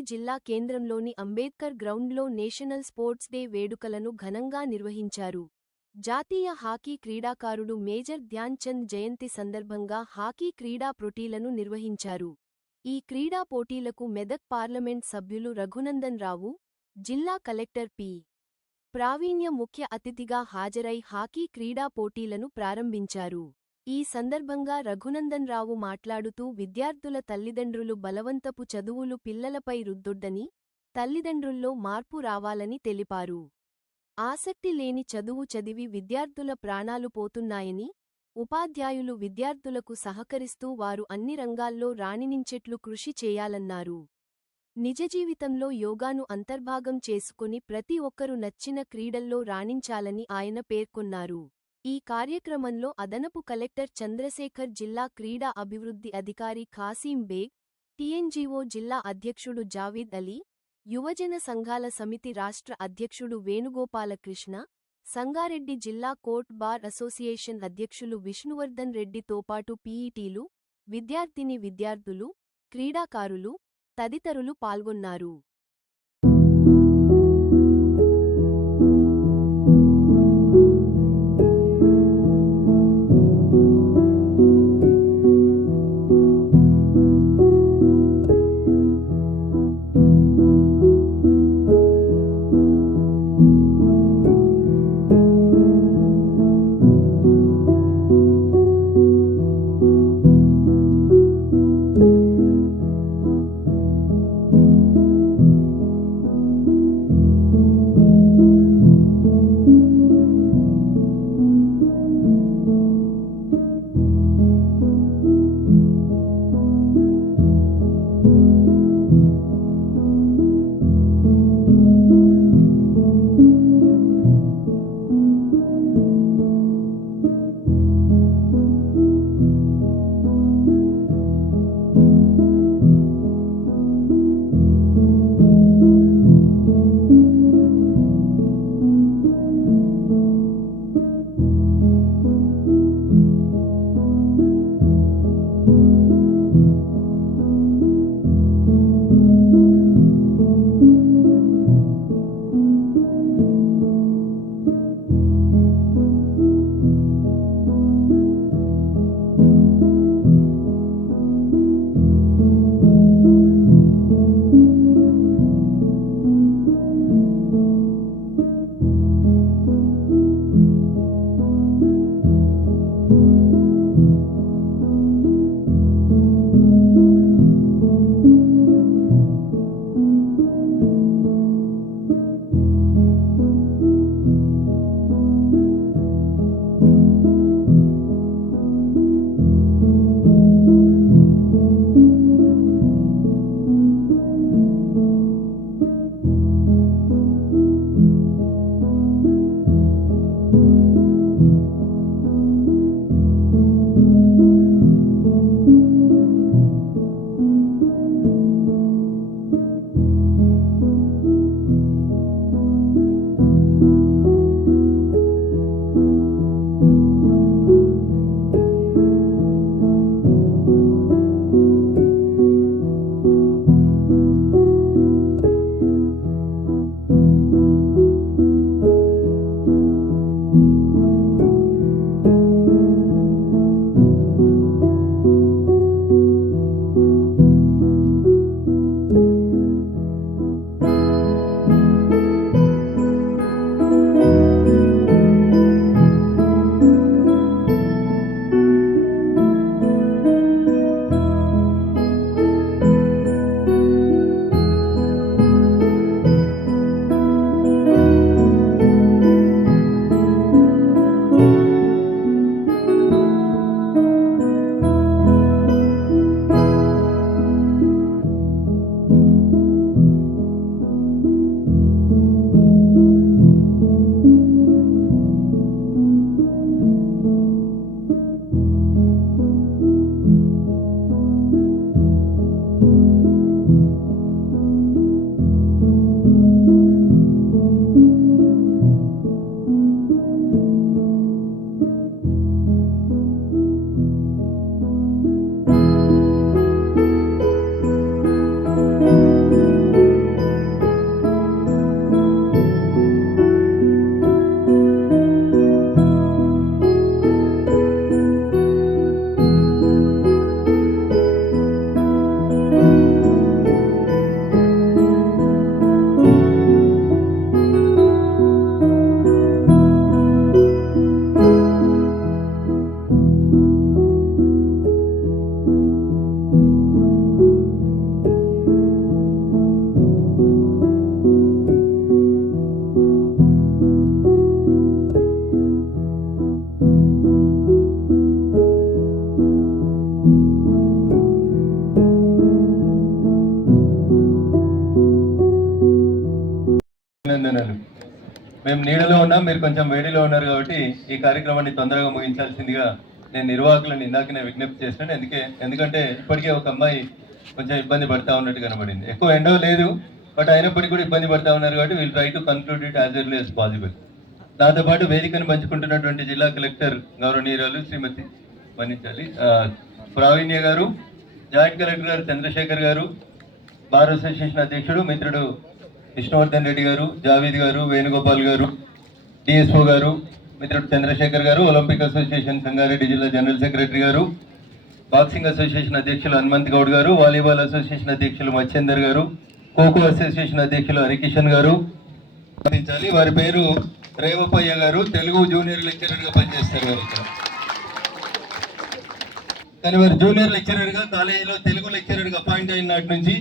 రంగారెడ్డి జిల్లా కేంద్రంలోని అంబేద్కర్ గ్రౌండ్లో నేషనల్ స్పోర్ట్స్ డే వేడుకలను ఘనంగా నిర్వహించారు. జాతీయ హాకీ క్రీడాకారుడు మేజర్ ధ్యాన్ చంద్ జయంతి సందర్భంగా హాకీ క్రీడా పోటీలను నిర్వహించారు. ఈ క్రీడా పోటీలకు మెదక్ పార్లమెంట్ సభ్యులు రఘునందన్ రావు జిల్లా కలెక్టర్ పి. ప్రావీణ్య ముఖ్య అతిథిగా హాజరై హాకీ క్రీడా పోటీలను ప్రారంభించారు. ఈ సందర్భంగా రఘునందన్ రావు మాట్లాడుతూ విద్యార్థుల తల్లిదండ్రులు బలవంతపు చదువులు పిల్లలపై రుద్దొడ్డని తల్లిదండ్రుల్లో మార్పు రావాలని తెలిపారు. ఆసక్తి లేని చదువు చదివి విద్యార్థుల ప్రాణాలు పోతున్నాయని ఉపాధ్యాయులు విద్యార్థులకు సహకరిస్తూ వారు అన్ని రంగాల్లో రాణినించెట్లు కృషి చేయాలన్నారు. నిజ జీవితంలో యోగాను అంతర్భాగం చేసుకుని ప్రతి ఒక్కరూ నచ్చిన క్రీడల్లో రాణించాలని ఆయన పేర్కొన్నారు. ఈ కార్యక్రమంలో అదనపు కలెక్టర్ చంద్రశేఖర్ జిల్లా క్రీడా అభివృద్ధి అధికారి ఖాసీం బేగ్ టీఎన్జీఓ జిల్లా అధ్యక్షుడు జావీద్ అలీ యువజన సంఘాల సమితి రాష్ట్ర అధ్యక్షుడు వేణుగోపాలకృష్ణ సంగారెడ్డి జిల్లా కోర్ట్ బార్ అసోసియేషన్ అధ్యక్షులు విష్ణువర్ధన్ రెడ్డితో పాటు పీఈటీలు విద్యార్థిని విద్యార్థులు క్రీడాకారులు తదితరులు పాల్గొన్నారు. మేము నీడలో ఉన్నాం మీరు కొంచెం వేడిలో ఉన్నారు కాబట్టి ఈ కార్యక్రమాన్ని తొందరగా ముగించాల్సిందిగా నేను నిర్వాహకులను ఇందాకనే విజ్ఞప్తి చేసినాను ఎందుకే ఎందుకంటే ఇప్పటికే ఒక అమ్మాయి కొంచెం ఇబ్బంది పడతా ఉన్నట్టు కనబడింది. ఎక్కువ ఎండో లేదు బట్ అయినప్పటికీ కూడా ఇబ్బంది పడతా ఉన్నారు కాబట్టి will try to conclude it as early as possible దాంతో పాటు వేదికను పంచుకుంటున్నటువంటి జిల్లా కలెక్టర్ గౌరవనీయురాలు శ్రీమతి మన్నించాలి ప్రావీణ్య గారు జాయింట్ కలెక్టర్ గారు చంద్రశేఖర్ గారు బార్ అసోసియేషన్ అధ్యక్షుడు మిత్రుడు విష్ణువర్ధన్ రెడ్డి గారు జావీద్ గారు వేణుగోపాల్ గారు డిఎస్ఓ గారు మిత్రుడు చంద్రశేఖర్ గారు ఒలింపిక్ అసోసియేషన్ సంగారెడ్డి జిల్లా జనరల్ సెక్రటరీ గారు బాక్సింగ్ అసోసియేషన్ అధ్యక్షులు హనుమంత్ గౌడ్ గారు వాలీబాల్ అసోసియేషన్ అధ్యక్షులు మచ్చేందర్ గారు ఖోఖో అసోసియేషన్ అధ్యక్షులు హరికిషన్ గారు. అందించాలి వారి పేరు రేవపయ్య గారు. తెలుగు జూనియర్ లెక్చరర్గా పనిచేస్తారు వారు ఇక్కడ. కానీ వారు జూనియర్ లెక్చరర్గా కాలేజీలో తెలుగు లెక్చరర్గా అపాయింట్ అయిన నాటి నుంచి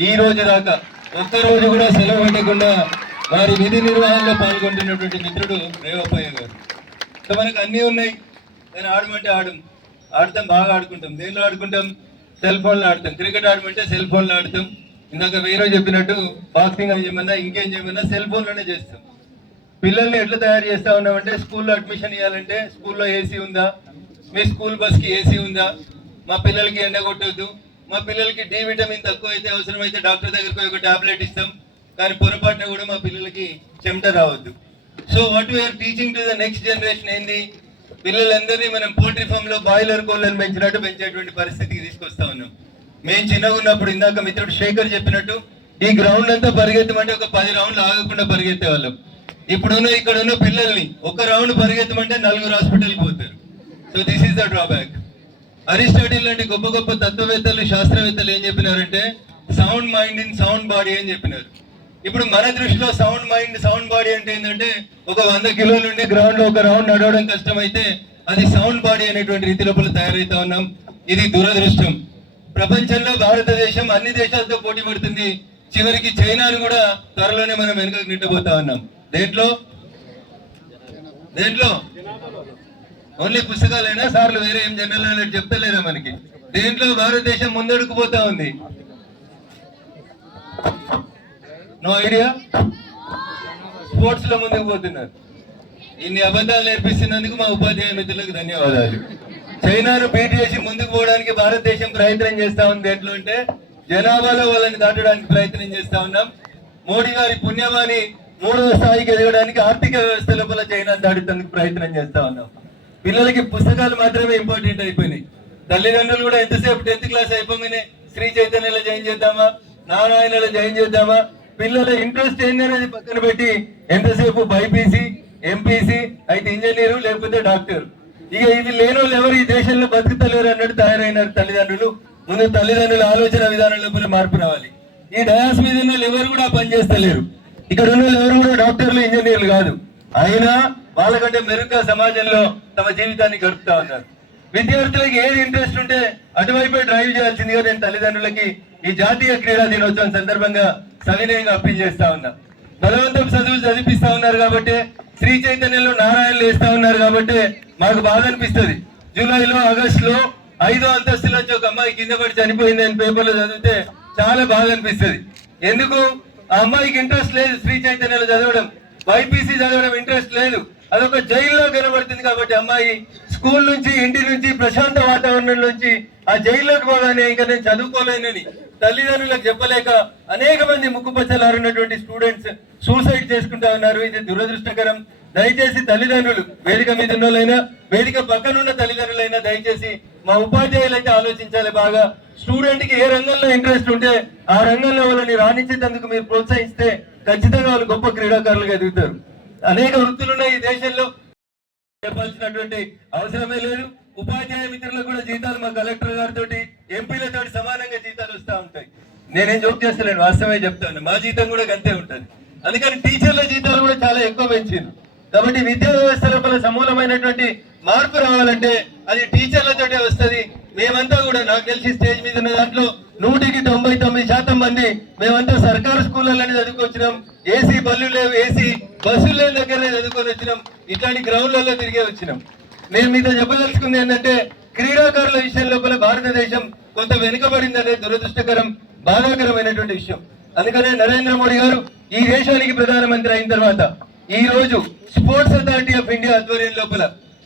ఈ రోజు దాకా ఒక్కరోజు కూడా సెలవు పెట్టకుండా వారి విధి నిర్వహణలో పాల్గొంటున్నటువంటి మిత్రుడు రేవప్పయ్య గారు. సో మనకు అన్నీ ఉన్నాయి. నేను ఆడమంటే ఆడం ఆడతాం బాగా ఆడుకుంటాం. దేనిలో ఆడుకుంటాం? సెల్ ఫోన్లో ఆడతాం. క్రికెట్ ఆడమంటే సెల్ ఫోన్లో ఆడతాం. ఇందాక వేరే చెప్పినట్టు బాక్సింగ్ అని చేయమన్నా ఇంకేం చేయమన్నా సెల్ ఫోన్లోనే చేస్తాం. పిల్లల్ని ఎట్లా తయారు చేస్తా ఉన్నామంటే స్కూల్లో అడ్మిషన్ ఇవ్వాలంటే స్కూల్లో ఏసీ ఉందా? మీ స్కూల్ బస్కి ఏసీ ఉందా? మా పిల్లలకి ఎండ కొట్టొద్దు మా పిల్లలకి డి విటమిన్ తక్కువ అయితే అవసరమైతే డాక్టర్ దగ్గరకు ఒక టాబ్లెట్ ఇస్తాం. కానీ పొరపాటున కూడా మా పిల్లలకి చెమట రావద్దు. So what we are teaching to the next generation ఏంది? పిల్లలందరినీ మనం పోల్ట్రీ ఫామ్లో బాయిలర్ కోళ్ళని పెంచినట్టు పెంచేటువంటి పరిస్థితికి తీసుకొస్తా ఉన్నాం. మేము చిన్నగా ఉన్నప్పుడు ఇందాక మిత్రుడు శేఖర్ చెప్పినట్టు ఈ గ్రౌండ్ అంతా పరిగెత్తమంటే ఒక పది రౌండ్లు ఆగకుండా పరిగెత్తే వాళ్ళం ఇప్పుడున్న ఇక్కడ ఉన్న పిల్లల్ని ఒక రౌండ్ పరిగెత్తమంటే నలుగురు హాస్పిటల్కి పోతారు. So this is the drawback Aristotle లాంటి గొప్ప గొప్ప తత్వవేత్తలు శాస్త్రవేత్తలు ఏం చెప్పినారంటే sound mind in sound body అని చెప్పినారు. ఇప్పుడు మన దృష్టిలో సౌండ్ మైండ్ సౌండ్ బాడీ అంటే ఏంటంటే ఒక వంద కిలోల నుండి గ్రౌండ్లో ఒక రౌండ్ నడవడం కష్టమైతే అది సౌండ్ బాడీ అనేటువంటి రీతి లోపల తయారైతా ఉన్నాం. ఇది దురదృష్టం. ప్రపంచంలో భారతదేశం అన్ని దేశాలతో పోటీ పడుతుంది. చివరికి చైనాను కూడా త్వరలోనే మనం వెనుకకు నెట్టబోతా ఉన్నాం. దేంట్లో? దేంట్లో? ఓన్లీ పుస్తకాలైనా సార్లు వేరే ఏం జనరల్ నాలెడ్జ్ చెప్తలేదా మనకి? దీంట్లో భారతదేశం ముందడుకుపోతా ఉంది? నో ఐడియా స్పోర్ట్స్లో ముందుకు పోతున్నారు. ఇన్ని అబద్ధాలు నేర్పిస్తున్నందుకు మా ఉపాధ్యాయ మిత్రులకు ధన్యవాదాలు. చైనాను బీట్ చేసి ముందుకు పోవడానికి భారతదేశం ప్రయత్నం చేస్తా ఉంది. ఎట్లా అంటే జనాభాలో వాళ్ళని దాటడానికి ప్రయత్నం చేస్తా ఉన్నాం. మోడీ గారి పుణ్యమాని మూడవ స్థాయికి ఎదగడానికి ఆర్థిక వ్యవస్థ లోపల చైనా దాటడానికి ప్రయత్నం చేస్తా ఉన్నాం. పిల్లలకి పుస్తకాలు మాత్రమే ఇంపార్టెంట్ అయిపోయినాయి. తల్లిదండ్రులు కూడా ఎంతసేపు టెన్త్ క్లాస్ అయిపోగానే శ్రీ చైతన్యలో జాయిన్ చేద్దామా? నారాయణలో జాయిన్ చేద్దామా? పిల్లల ఇంట్రెస్ట్ ఏందనేది పక్కన పెట్టి ఎంతసేపు బైపీసీ ఎంపీసీ అయితే ఇంజనీరు లేకపోతే డాక్టర్ ఇక ఇవి లేని వాళ్ళు ఎవరు ఈ దేశంలో బతుకుతలేరు అన్నట్టు తయారైనారు తల్లిదండ్రులు. ముందు తల్లిదండ్రుల ఆలోచన విధానంలో మార్పు రావాలి. ఈ డయాస్ మీద ఉన్న ఎవరు కూడా పనిచేస్తలేరు పని చేస్తలేరు. ఇక్కడ ఉన్న ఎవరు కూడా డాక్టర్లు ఇంజనీర్లు కాదు. అయినా వాళ్ళకంటే మెరుగ్గా సమాజంలో తమ జీవితాన్ని గడుపుతా ఉన్నారు. విద్యార్థులకి ఏది ఇంట్రెస్ట్ ఉంటే అటువైపే డ్రైవ్ చేయాల్సిందిగా నేను తల్లిదండ్రులకి ఈ జాతీయ క్రీడా దినోత్సవం సందర్భంగా సవినయంగా అప్పీల్ చేస్తా ఉన్నా. బలవంతం చదువులు చదివిస్తా ఉన్నారు కాబట్టి శ్రీ చైతన్యంలో నారాయణలు వేస్తా ఉన్నారు కాబట్టి మాకు బాధ అనిపిస్తుంది. జూలైలో ఆగస్టులో ఐదో అంతస్తులోంచి ఒక అమ్మాయి కింద పడి చనిపోయింది అని పేపర్లో చదివితే చాలా బాధ అనిపిస్తుంది. ఎందుకు? ఆ అమ్మాయికి ఇంట్రెస్ట్ లేదు శ్రీ చైతన్యంలో చదవడం. బైపీసీ చదవడం ఇంట్రెస్ట్ లేదు. అదొక జైల్లో కనబడుతుంది కాబట్టి అమ్మాయి స్కూల్ నుంచి ఇంటి నుంచి ప్రశాంత వాతావరణం నుంచి ఆ జైల్లోకి పోగానే ఇంకా నేను చదువుకోలేనని తల్లిదండ్రులకు చెప్పలేక అనేక మంది ముక్కుపచ్చలారున్నటువంటి స్టూడెంట్స్ సూసైడ్ చేసుకుంటా ఉన్నారు. ఇది దురదృష్టకరం. దయచేసి తల్లిదండ్రులు వేదిక మీద ఉన్నోళ్ళైనా వేదిక పక్కనున్న తల్లిదండ్రులైనా దయచేసి మా ఉపాధ్యాయులు అయితే ఆలోచించాలి బాగా. స్టూడెంట్కి ఏ రంగంలో ఇంట్రెస్ట్ ఉంటే ఆ రంగంలో వాళ్ళని రాణించేందుకు మీరు ప్రోత్సహిస్తే ఖచ్చితంగా వాళ్ళు గొప్ప క్రీడాకారులుగా ఎదుగుతారు. అనేక వృత్తులు ఉన్నాయి ఈ దేశంలో. చెప్పాల్సినటువంటి అవసరమే లేదు. ఉపాధ్యాయ మిత్రులకు కూడా జీతాలు మా కలెక్టర్ గారితో ఎంపీలతో సమానంగా జీతాలు వస్తూ ఉంటాయి. నేనేం జోక్ చేస్తలేను వాస్తవమే చెప్తాను. మా జీతం కూడా అంతే ఉంటుంది. అందుకని టీచర్ల జీతాలు కూడా చాలా ఎక్కువ పెంచింది కాబట్టి విద్యా వ్యవస్థ లోపల సమూలమైనటువంటి మార్పు రావాలంటే అది టీచర్లతోటే వస్తది. మేమంతా కూడా నాకు తెలిసి స్టేజ్ మీద ఉన్న దాంట్లో నూటికి తొంభై మంది మేమంతా సర్కారు స్కూళ్ళలోనే చదువుకొచ్చినాం. ఏసీ బళ్ళు లేవు ఏసీ బస్సులు లేని దగ్గరనే చదువుకొని వచ్చినాం. ఇట్లాంటి గ్రౌండ్లలో తిరిగే వచ్చినాం. నేను మీతో చెప్పదలుచుకుంది ఏంటంటే క్రీడాకారుల విషయం లోపల భారతదేశం కొంత వెనుకబడింది అనేది దురదృష్టకరం బాధాకరమైనటువంటి విషయం. అందుకనే నరేంద్ర మోడీ గారు ఈ దేశానికి ప్రధానమంత్రి అయిన తర్వాత ఈ రోజు స్పోర్ట్స్ అథారిటీ ఆఫ్ ఇండియా ఆధ్వర్యం లోపల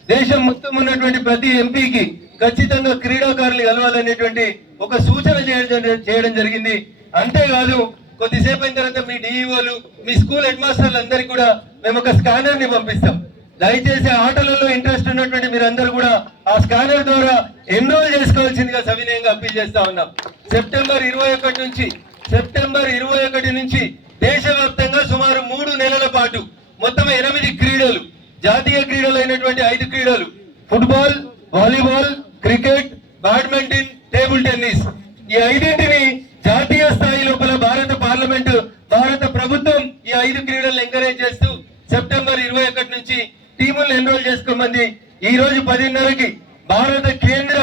దేశం మొత్తం ఉన్నటువంటి ప్రతి ఎంపీకి ఖచ్చితంగా క్రీడాకారులు కలవాలనేటువంటి ఒక సూచన చేయడం చేయడం జరిగింది. అంతేకాదు కొద్దిసేపు అయిన తర్వాత మీ డిఈఓలు మీ స్కూల్ హెడ్ మాస్టర్లు అందరికీ కూడా మేము ఒక స్కానర్ని పంపిస్తాం. దయచేసి ఆటలలో ఇంట్రెస్ట్ ఉన్నటువంటి మీరందరూ కూడా ఆ స్కానర్ ద్వారా ఎన్రోల్ చేసుకోవాల్సిందిగా సవినయంగా అప్పీల్ చేస్తా ఉన్నాం. సెప్టెంబర్ ఇరవై ఒకటి నుంచి సెప్టెంబర్ ఇరవై ఒకటి నుంచి దేశవ్యాప్తంగా సుమారు మూడు నెలల పాటు మొత్తం ఎనిమిది క్రీడలు జాతీయ క్రీడలు అయినటువంటి ఐదు క్రీడలు football volleyball cricket badminton table tennis ఈ ఐదింటిని జాతీయ స్థాయి లోపల భారత పార్లమెంట్ భారత ప్రభుత్వం ఈ ఐదు క్రీడలను ఎంకరేజ్ చేస్తూ సెప్టెంబర్ ఇరవై ఒకటి నుంచి టీములను ఎన్రోల్ చేసుకోమంది. ఈ రోజు పదిన్నరకి భారత కేంద్ర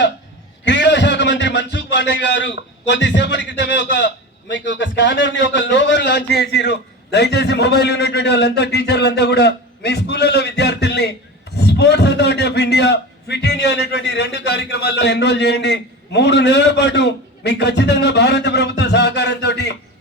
క్రీడా శాఖ మంత్రి మన్సుఖ్ పాండే గారు కొద్దిసేపటి క్రితమే ఒక మీకు ఒక స్కానర్ని ఒక లోవర్ లాంచ్ చేసిరు దయచేసి మొబైల్ ఉన్నటువంటి వాళ్ళంతా టీచర్లంతా కూడా మీ స్కూళ్ళలో విద్యార్థుల్ని sports authority of India fit India అనేటువంటి రెండు కార్యక్రమాల్లో ఎన్రోల్ చేయండి. మూడు నెలల పాటు మీకు ఖచ్చితంగా భారత ప్రభుత్వ సహకారంతో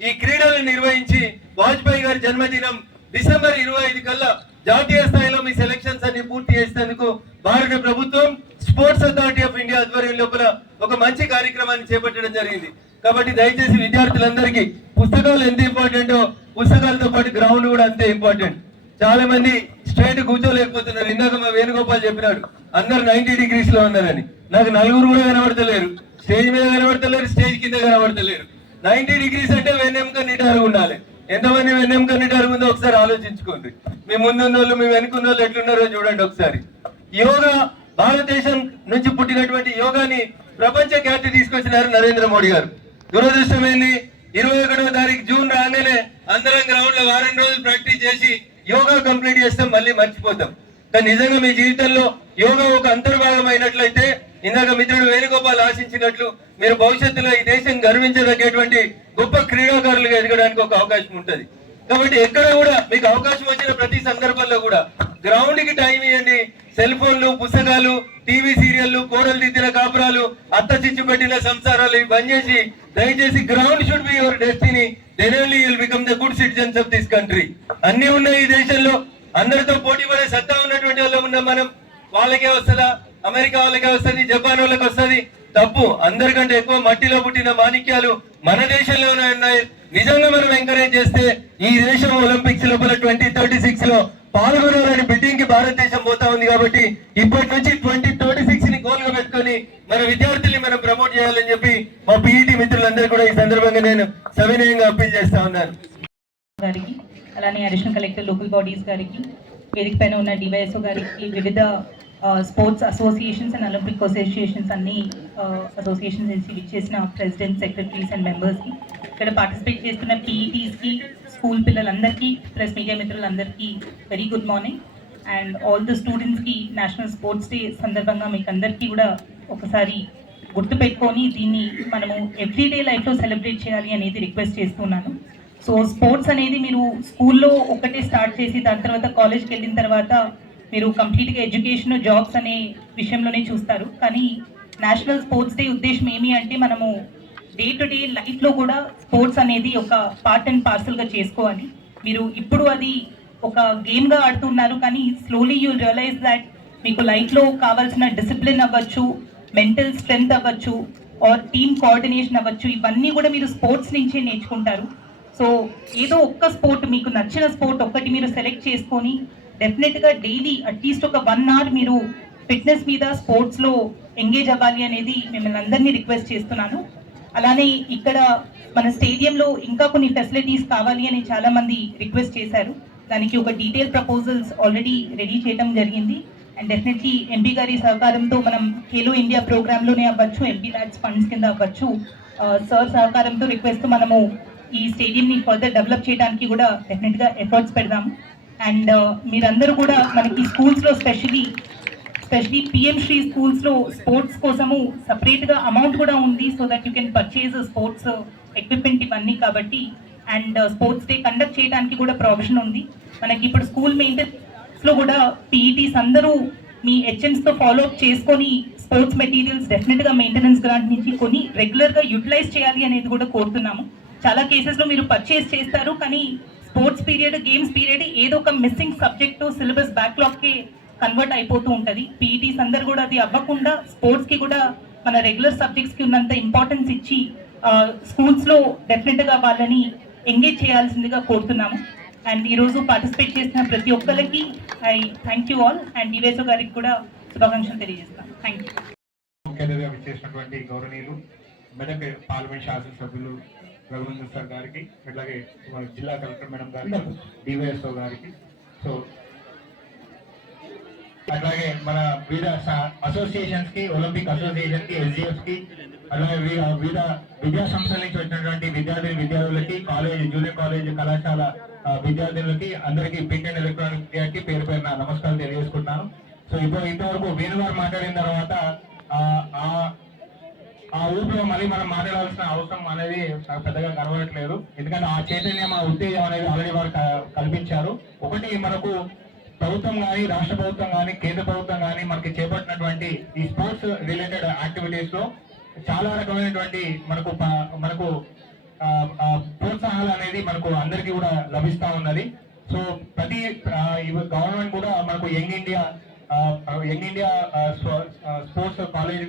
ఈ క్రీడలను నిర్వహించి వాజ్పేయి గారి జన్మదినం డిసెంబర్ ఇరవై ఐదు కల్లా జాతీయ స్థాయిలో మీ సెలక్షన్స్ అన్ని పూర్తి చేసేందుకు భారత ప్రభుత్వం స్పోర్ట్స్ అథారిటీ ఆఫ్ ఇండియా ఆధ్వర్యం లోపల ఒక మంచి కార్యక్రమాన్ని చేపట్టడం జరిగింది. కాబట్టి దయచేసి విద్యార్థులందరికీ పుస్తకాలు ఎంత ఇంపార్టెంటో పుస్తకాలతో పాటు గ్రౌండ్ కూడా అంతే ఇంపార్టెంట్. చాలా మంది స్ట్రైట్ కూర్చోలేకపోతున్నారు. ఇందాక మా వేణుగోపాల్ చెప్పినాడు అందరు నైన్టీ డిగ్రీస్లో ఉన్నారని. నాకు నలుగురు కూడా కనబడతలేరు. స్టేజ్ మీద కనబడతలేరు స్టేజ్ కింద కనబడతలేరు. నైన్టీ డిగ్రీస్ అంటే వెన్నెముక నిటారు ఉండాలి. ఎంతమంది వెన్నెముక నిటారు ఉందో ఒకసారి ఆలోచించుకోండి. మీ ముందున్న వాళ్ళు మీ వెనుకున్న వాళ్ళు ఎట్లున్నారో చూడండి ఒకసారి. యోగా భారతదేశం నుంచి పుట్టినటువంటి యోగాని ప్రపంచ ఖ్యాతి తీసుకొచ్చినారు నరేంద్ర మోడీ గారు. దురదృష్టమైంది ఇరవై ఒకటవ తారీఖు జూన్ రాగానే అందరం గ్రౌండ్లో వారం రోజులు ప్రాక్టీస్ చేసి యోగా కంప్లీట్ చేస్తాం మళ్ళీ మర్చిపోతాం. కానీ నిజంగా మీ జీవితంలో యోగా ఒక అంతర్భాగం అయినట్లయితే ఇందాక మిత్రుడు వేణుగోపాల్ ఆశించినట్లు మీరు భవిష్యత్తులో ఈ దేశం గర్వించదగ్గేటువంటి గొప్ప క్రీడాకారులుగా ఎదగడానికి ఒక అవకాశం ఉంటది. కాబట్టి ఎక్కడ కూడా మీకు అవకాశం వచ్చిన ప్రతి సందర్భంలో కూడా గ్రౌండ్కి టైం ఇవ్వండి. సెల్ ఫోన్లు పుస్తకాలు టీవీ సీరియల్లు కోడలు దిద్దిన కాపురాలు అత్త చిచ్చు పెట్టిన సంసారాలు ఇవి బంద్ చేసి దయచేసి ground should be your destiny. Then only you'll become the good citizens of this country అన్ని ఉన్నాయి ఈ దేశంలో. అందరితో పోటీ పడే సత్తా ఉన్నటువంటి వాళ్ళు ఉన్నాం మనం. వాళ్ళకే వస్తుందా? అమెరికా వాళ్ళకి వస్తుంది జపాన్ వాళ్ళకి వస్తుంది. తప్పు అందరికంటే ఎక్కువ మట్టిలో పుట్టిన మాణిక్యాలు మన దేశంలోనే ఉన్నాయి. నిజంగా మనం ఎంకరేజ్ చేస్తే ఈ దేశం ఒలింపిక్స్ లోపల ట్వంటీ థర్టీ సిక్స్లో పాల్గొనాలని బిడ్డింగ్కి భారతదేశం పోతా ఉంది కాబట్టి ఇప్పటి నుంచి ట్వంటీ థర్టీ సిక్స్ని గోల్గా పెట్టుకొని మన విద్యార్థుల్ని మనం ప్రమోట్ చేయాలని చెప్పి మా పీఈటీ మిత్రులందరూ కూడా ఈ సందర్భంగా నేను సవినయంగా అప్పీల్ చేస్తా ఉన్నాను. గారికి అలానే అడిషనల్ కలెక్టర్ లోకల్ బాడీస్ గారికి వేదిక పైన ఉన్న డివైఎస్ఓ గారికి వివిధ sports associations and Olympic associations అన్ని అసోసియేషన్స్ నుంచి విచ్చేసిన ప్రెసిడెంట్ సెక్రటరీస్ అండ్ మెంబర్స్కి ఇక్కడ పార్టిసిపేట్ చేస్తున్న పీఈటీస్కి స్కూల్ పిల్లలందరికీ ప్లస్ మీడియా మిత్రులందరికీ very good morning and all the స్టూడెంట్స్కి నేషనల్ స్పోర్ట్స్ డే సందర్భంగా మీకు అందరికీ కూడా ఒకసారి గుర్తుపెట్టుకొని దీన్ని మనము ఎవ్రీడే లైఫ్లో సెలబ్రేట్ చేయాలి అనేది రిక్వెస్ట్ చేస్తున్నాను. సో స్పోర్ట్స్ అనేది మీరు స్కూల్లో ఒకటే స్టార్ట్ చేసి దాని తర్వాత కాలేజ్కి వెళ్ళిన తర్వాత మీరు కంప్లీట్గా ఎడ్యుకేషన్ జాబ్స్ అనే విషయంలోనే చూస్తారు. కానీ నేషనల్ స్పోర్ట్స్ డే ఉద్దేశం ఏమి అంటే మనము డే టు డే లైఫ్లో కూడా స్పోర్ట్స్ అనేది ఒక పార్ట్ అండ్ పార్సల్గా చేసుకోవాలి. మీరు ఇప్పుడు అది ఒక గేమ్గా ఆడుతున్నారు కానీ స్లోలీ యూ రియలైజ్ దాట్ మీకు లైఫ్లో కావాల్సిన డిసిప్లిన్ అవ్వచ్చు మెంటల్ స్ట్రెంగ్త్ అవ్వచ్చు ఆర్ టీమ్ కోఆర్డినేషన్ అవ్వచ్చు ఇవన్నీ కూడా మీరు స్పోర్ట్స్ నుంచే నేర్చుకుంటారు. సో ఏదో ఒక్క స్పోర్ట్ మీకు నచ్చిన స్పోర్ట్ ఒక్కటి మీరు సెలెక్ట్ చేసుకొని డెఫినెట్గా డైలీ అట్లీస్ట్ ఒక వన్ అవర్ మీరు ఫిట్నెస్ మీద స్పోర్ట్స్లో ఎంగేజ్ అవ్వాలి అనేది మిమ్మల్ని అందరినీ రిక్వెస్ట్ చేస్తున్నాను. అలానే ఇక్కడ మన స్టేడియంలో ఇంకా కొన్ని ఫెసిలిటీస్ కావాలి అని చాలా మంది రిక్వెస్ట్ చేశారు. దానికి ఒక డీటెయిల్ ప్రపోజల్స్ ఆల్రెడీ రెడీ చేయడం జరిగింది. అండ్ డెఫినెట్లీ ఎంపీ గారి సహకారంతో మనం ఖేలో ఇండియా ప్రోగ్రాంలోనే అవ్వచ్చు ఎంపీ ల్యాడ్స్ ఫండ్స్ కింద అవ్వచ్చు. సార్ సహకారంతో రిక్వెస్ట్ మనము ఈ స్టేడియంని ఫర్దర్ డెవలప్ చేయడానికి కూడా డెఫినెట్గా ఎఫర్ట్స్ పెడదాము. అండ్ uh, మీరందరూ కూడా మనకి స్కూల్స్లో స్పెషలీ స్పెషలీ పిఎం శ్రీ స్కూల్స్లో స్పోర్ట్స్ కోసము సపరేట్గా అమౌంట్ కూడా ఉంది so that you can purchase sports equipment ఇవన్నీ కాబట్టి. అండ్ స్పోర్ట్స్ డే కండక్ట్ చేయడానికి కూడా ప్రొవిజన్ ఉంది. మనకి ఇప్పుడు స్కూల్ మెయింటెనెన్స్లో కూడా పీఈటీస్ అందరూ మీ హెచ్ఎమ్స్తో ఫాలో అప్ చేసుకొని స్పోర్ట్స్ మెటీరియల్స్ డెఫినెట్గా మెయింటెనెన్స్ గ్రాంట్ నుంచి కొని రెగ్యులర్గా యూటిలైజ్ చేయాలి అనేది కూడా కోరుతున్నాము. చాలా కేసెస్లో మీరు పర్చేస్ చేస్తారు కానీ స్పోర్ట్స్ పీరియడ్ గేమ్స్ పీరియడ్ ఏదో ఒక మిస్సింగ్ సబ్జెక్ట్ సిలబస్ బ్యాక్లాగ్కి కన్వర్ట్ అయిపోతూ ఉంటుంది. పీఈటీస్ అందరు కూడా అది అవ్వకుండా స్పోర్ట్స్కి కూడా మన రెగ్యులర్ సబ్జెక్ట్స్కి ఉన్నంత ఇంపార్టెన్స్ ఇచ్చి స్కూల్స్లో డెఫినెట్గా వాళ్ళని ఎంగేజ్ చేయాల్సిందిగా కోరుతున్నాము. అండ్ ఈరోజు పార్టిసిపేట్ చేసిన ప్రతి ఒక్కరికి I thank you all and DYSO గారికి కూడా శుభాకాంక్షలు తెలియజేస్తాను. థ్యాంక్ యూ ముఖ్య అతిథిగా విచ్చేసినటువంటి గౌరవనీయులు మెదక్ పార్లమెంట్ శాసనసభ్యులు రఘునందన్ సార్ గారికి అట్లాగే మన జిల్లా కలెక్టర్ మేడం గారికి డివైఎస్ఓ గారికి. సో అట్లాగే మన వివిధ అసోసియేషన్స్కి ఒలింపిక్ అసోసియేషన్కి ఎస్జిఎఫ్కి అలాగే వివిధ విద్యా సంస్థల నుంచి వచ్చినటువంటి విద్యార్థి విద్యార్థులకి కాలేజ్ జూనియర్ కాలేజ్ కళాశాల విద్యార్థులకి అందరికీ ప్రింట్ అండ్ ఎలక్ట్రానిక్కి పేరు పేరున నమస్కారం తెలియజేసుకుంటున్నాను. సో ఇప్పుడు ఇంతవరకు వేణుగారు మాట్లాడిన తర్వాత ఆ, ఊపిలో మళ్ళీ మనం మాట్లాడాల్సిన అవసరం అనేది నాకు పెద్దగా కనబడట్లేదు. ఎందుకంటే ఆ చైతన్యం ఆ ఉత్తేజం అనేది ఆల్రెడీ వారు క- కల్పించారు. ఒకటి మనకు ప్రభుత్వం కానీ రాష్ట్ర ప్రభుత్వం కానీ కేంద్ర ప్రభుత్వం కానీ మనకి చేపట్టినటువంటి ఈ స్పోర్ట్స్ రిలేటెడ్ యాక్టివిటీస్లో చాలా రకమైనటువంటి మనకు ప- మనకు ప్రోత్సాహాలు అనేది మనకు అందరికీ కూడా లభిస్తూ ఉన్నది. సో ప్రతి గవర్నమెంట్ కూడా మనకు young India young India sports college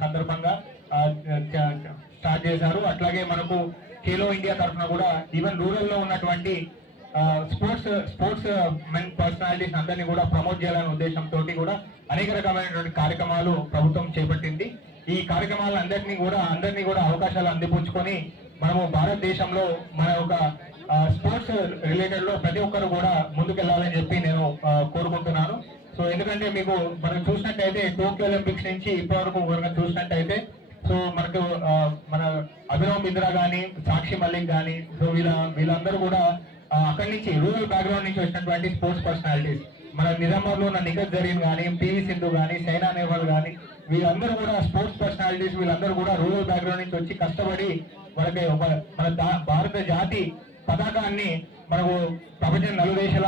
సందర్భంగా స్టార్ట్ చేశారు. అట్లాగే మనకు ఖేలో ఇండియా తరఫున కూడా ఈవెన్ రూరల్లో ఉన్నటువంటి స్పోర్ట్స్ స్పోర్ట్స్ మెన్ పర్సనాలిటీస్ అందరినీ కూడా ప్రమోట్ చేయాలనే ఉద్దేశంతో కూడా అనేక రకమైనటువంటి కార్యక్రమాలు ప్రభుత్వం చేపట్టింది. ఈ కార్యక్రమాలందరినీ కూడా అందరినీ కూడా అవకాశాలు అందిపుచ్చుకొని మనము భారతదేశంలో మన యొక్క స్పోర్ట్స్ రిలేటెడ్లో ప్రతి ఒక్కరు కూడా ముందుకెళ్ళాలని చెప్పి నేను కోరుకుంటున్నాను. సో ఎందుకంటే మీకు మనం చూసినట్టయితే టోక్యో ఒలింపిక్స్ నుంచి ఇప్పటి వరకు కనుక చూసినట్టయితే సో మనకు మన అభినవ్ మిశ్రా కానీ సాక్షి మల్లిక్ కానీ సో వీళ్ళ వీళ్ళందరూ కూడా అక్కడి నుంచి రూరల్ బ్యాక్గ్రౌండ్ నుంచి వచ్చినటువంటి స్పోర్ట్స్ పర్సనాలిటీస్ మన నిజామాబాద్లో ఉన్న నిఖత్ జరీన్ కానీ పివి సింధు కానీ సైనా నెహ్వాల్ కానీ వీళ్ళందరూ కూడా స్పోర్ట్స్ పర్సనాలిటీస్ వీళ్ళందరూ కూడా రూరల్ బ్యాక్గ్రౌండ్ నుంచి వచ్చి కష్టపడి మనకి ఒక మన భారత జాతి పతాకాన్ని మనకు ప్రపంచ నలుదేశాల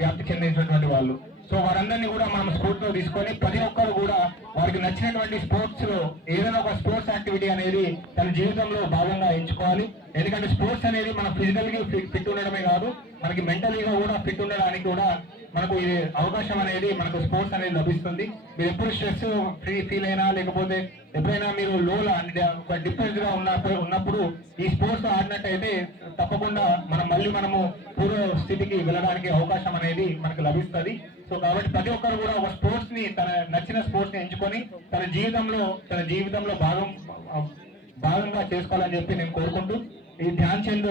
వ్యాప్తి చెందించినటువంటి వాళ్ళు. సో వారందరినీ కూడా మనం స్పోర్ట్స్ తీసుకొని ప్రతి ఒక్కరు కూడా వారికి నచ్చినటువంటి స్పోర్ట్స్లో ఏదైనా ఒక స్పోర్ట్స్ యాక్టివిటీ అనేది తన జీవితంలో భాగంగా ఎంచుకోవాలి. ఎందుకంటే స్పోర్ట్స్ అనేది మన ఫిజికల్కి ఫిట్ ఉండడమే కాదు మనకి మెంటలీగా కూడా ఫిట్ ఉండడానికి కూడా మనకు ఇది అవకాశం అనేది మనకు స్పోర్ట్స్ అనేది లభిస్తుంది. మీరు ఎప్పుడు స్ట్రెస్ ఫ్రీ ఫీల్ అయినా లేకపోతే ఎప్పుడైనా మీరు లో ఒక డిఫరెన్స్గా ఉన్నప్పుడు ఉన్నప్పుడు ఈ స్పోర్ట్స్ ఆడినట్టయితే తప్పకుండా మనం మళ్ళీ మనము పూర్వ స్థితికి వెళ్ళడానికి అవకాశం అనేది మనకు లభిస్తుంది. సో కాబట్టి ప్రతి ఒక్కరు కూడా ఒక స్పోర్ట్స్ని తన నచ్చిన స్పోర్ట్స్ని ఎంచుకొని తన జీవితంలో తన జీవితంలో భాగం భాగంగా చేసుకోవాలని చెప్పి నేను కోరుకుంటూ ఈ ధ్యాన్ చంద్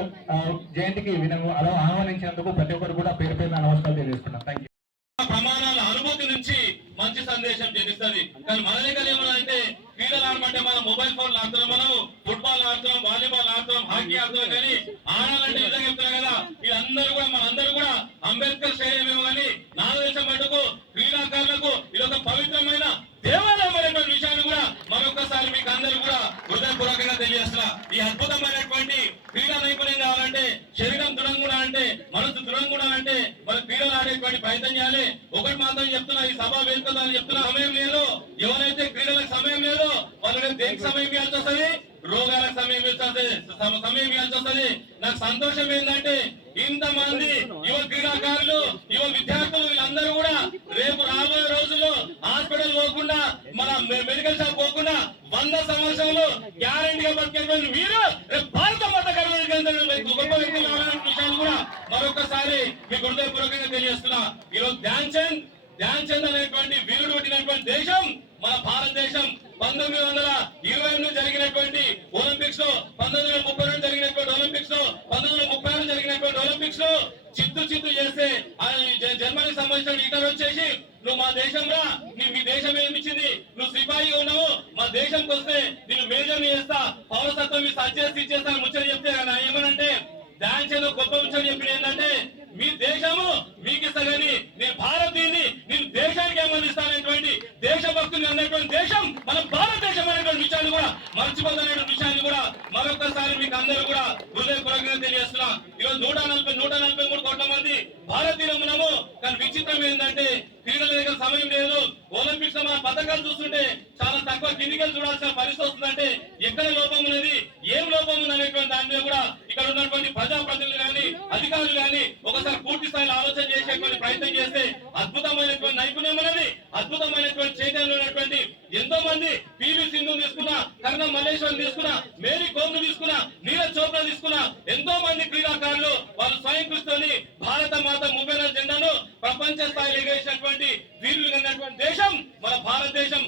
జయంతికి విధంగా అలా ఆహ్వానించినందుకు ప్రతి ఒక్కరు కూడా పేరు పేరు నమస్కారాలు తెలియజేస్తున్నాను థ్యాంక్ యూ ప్రమాణాల అనుభూతి నుంచి మంచి సందేశం జనిస్తుంది. కానీ మన దగ్గర ఏమన్నా అంటే క్రీడలు ఆడమంటే మనం మొబైల్ ఫోన్ ఆడుతున్నాం మనం ఫుట్బాల్ ఆడుతున్నాం వాలీబాల్ ఆడుతున్నాం హాకీ ఆడుతున్నాం కానీ ఆడాలంటే నిజంగా చెప్తున్నా కదా వీళ్ళందరూ కూడా మనందరూ కూడా అంబేద్కర్ స్టేడియం ఏమో కానీ నా దేశం మటుకు క్రీడాకారులకు ఇది ఒక పవిత్రమైన దేవాలయం అనేటువంటి విషయాన్ని కూడా మరొకసారి మీకు అందరూ కూడా హృదయపూర్వకంగా తెలియజేస్తున్నా. ఈ అద్భుతమైనటువంటి ప్రయత్నం చేయాలి ఒకటి మాత్రం చెప్తున్నా ఈ సభ వేదిక ద్వారా చెప్తున్నా. సమయం లేదు. ఎవరైతే క్రీడలకు సమయం లేదో వాళ్ళు దేనికి సమయం ఇవ్వాల్సి వస్తుంది రోగాలకు సమయం ఇవ్వాల్సి సమయం ఇవ్వాల్సి వస్తుంది నాకు సంతోషం ఏంటంటే ఇంతమంది యువ క్రీడాకారులు యువ విద్యార్థులు వీళ్ళందరూ కూడా రేపు రాబోయే రోజుల్లో హాస్పిటల్ పోకుండా మన మెడికల్ షాప్ పోకుండా వంద సంవత్సరాలు గ్యారంటీగా బతికెళ్ళిపోయిన మీరు రేపు భారత మత గొప్ప వ్యక్తి కావాలనే విషయాలు కూడా మరొకసారి మీకు హృదయపూర్వకంగా తెలియజేస్తున్నా. ఈరోజు ధ్యాన్ చంద్ ధ్యాన్ చంద్ అనేటువంటి వీరుడు పుట్టినటువంటి దేశం మన భారతదేశం. పంతొమ్మిది వందల ఇరవై జరిగినటువంటి ఒలింపిక్స్లో పంతొమ్మిది వందల ముప్పై రెండు జరిగినటువంటి ఒలింపిక్స్లో పంతొమ్మిది వందల ముప్పై ఆరు జరిగినటువంటి ఒలింపిక్స్లో చిత్తు చిత్తు చేస్తే ఆయన జ- జర్మనీకి సంబంధించిన ఇతరు వచ్చేసి నువ్వు మా దేశం రా నీ మీ దేశం ఏమి ఇచ్చింది నువ్వు సిపాయిగా ఉన్నావు మా దేశంకి వస్తే నేను మేజర్ని చేస్తా పౌరసత్వం మీ సజ్జేసి ఇచ్చేస్తా ముచ్చట చెప్తే ఆయన ఏమనంటే డాన్స్ గొప్ప విషయం చెప్పిన ఏంటంటే మీ దేశము మీకు ఇస్తా నేను భారతీయుని నేను దేశానికి ఏమందిస్తానటువంటి దేశభక్తుని అన్నటువంటి దేశం మన భారతదేశం అనేటువంటి విషయాన్ని కూడా మర్చిపోతున్నటువంటి విషయాన్ని కూడా మరొకసారి మీకు అందరూ కూడా హృదయపూర్వకంగా తెలియజేస్తున్నా. ఈరోజు నూట నలభై నూట నలభై మూడు కోట్ల మంది భారతీయులు ఉన్నాము. కానీ విచిత్రం ఏంటంటే క్రీడల దగ్గర సమయం లేదు. ఒలింపిక్స్లో మన పథకాలు చూస్తుంటే చాలా తక్కువ గిన్నికలు చూడాల్సిన పరిస్థితి వస్తుందంటే ఎక్కడ లోపం ఉన్నది ఏం లోపం ఉంది అనేటువంటి దాని మీద కూడా ఇక్కడ ఉన్నటువంటి ప్రజాప్రతినిధులు కానీ అధికారులు కానీ ఒకసారి పూర్తి స్థాయిలో ఆలోచన చేసేటువంటి ప్రయత్నం చేస్తే అద్భుతమైనటువంటి నైపుణ్యం అనేది అద్భుతమైనటువంటి చైతన్యం ఉన్నటువంటి ఎంతో మంది పివి సింధు తీసుకున్నా కర్ణ మల్లేశ్వరం తీసుకున్నా మేరీ కోమ్ తీసుకున్నా నీరజ్ చోప్రా తీసుకున్నా ఎంతో మంది క్రీడాకారులు వాళ్ళు స్వయం కృషితోని భారత మాత ముప్పై జెండాను ప్రపంచ స్థాయిలో ఎగరేసినటువంటి వీరులు కన్నటువంటి దేశం మన భారతదేశం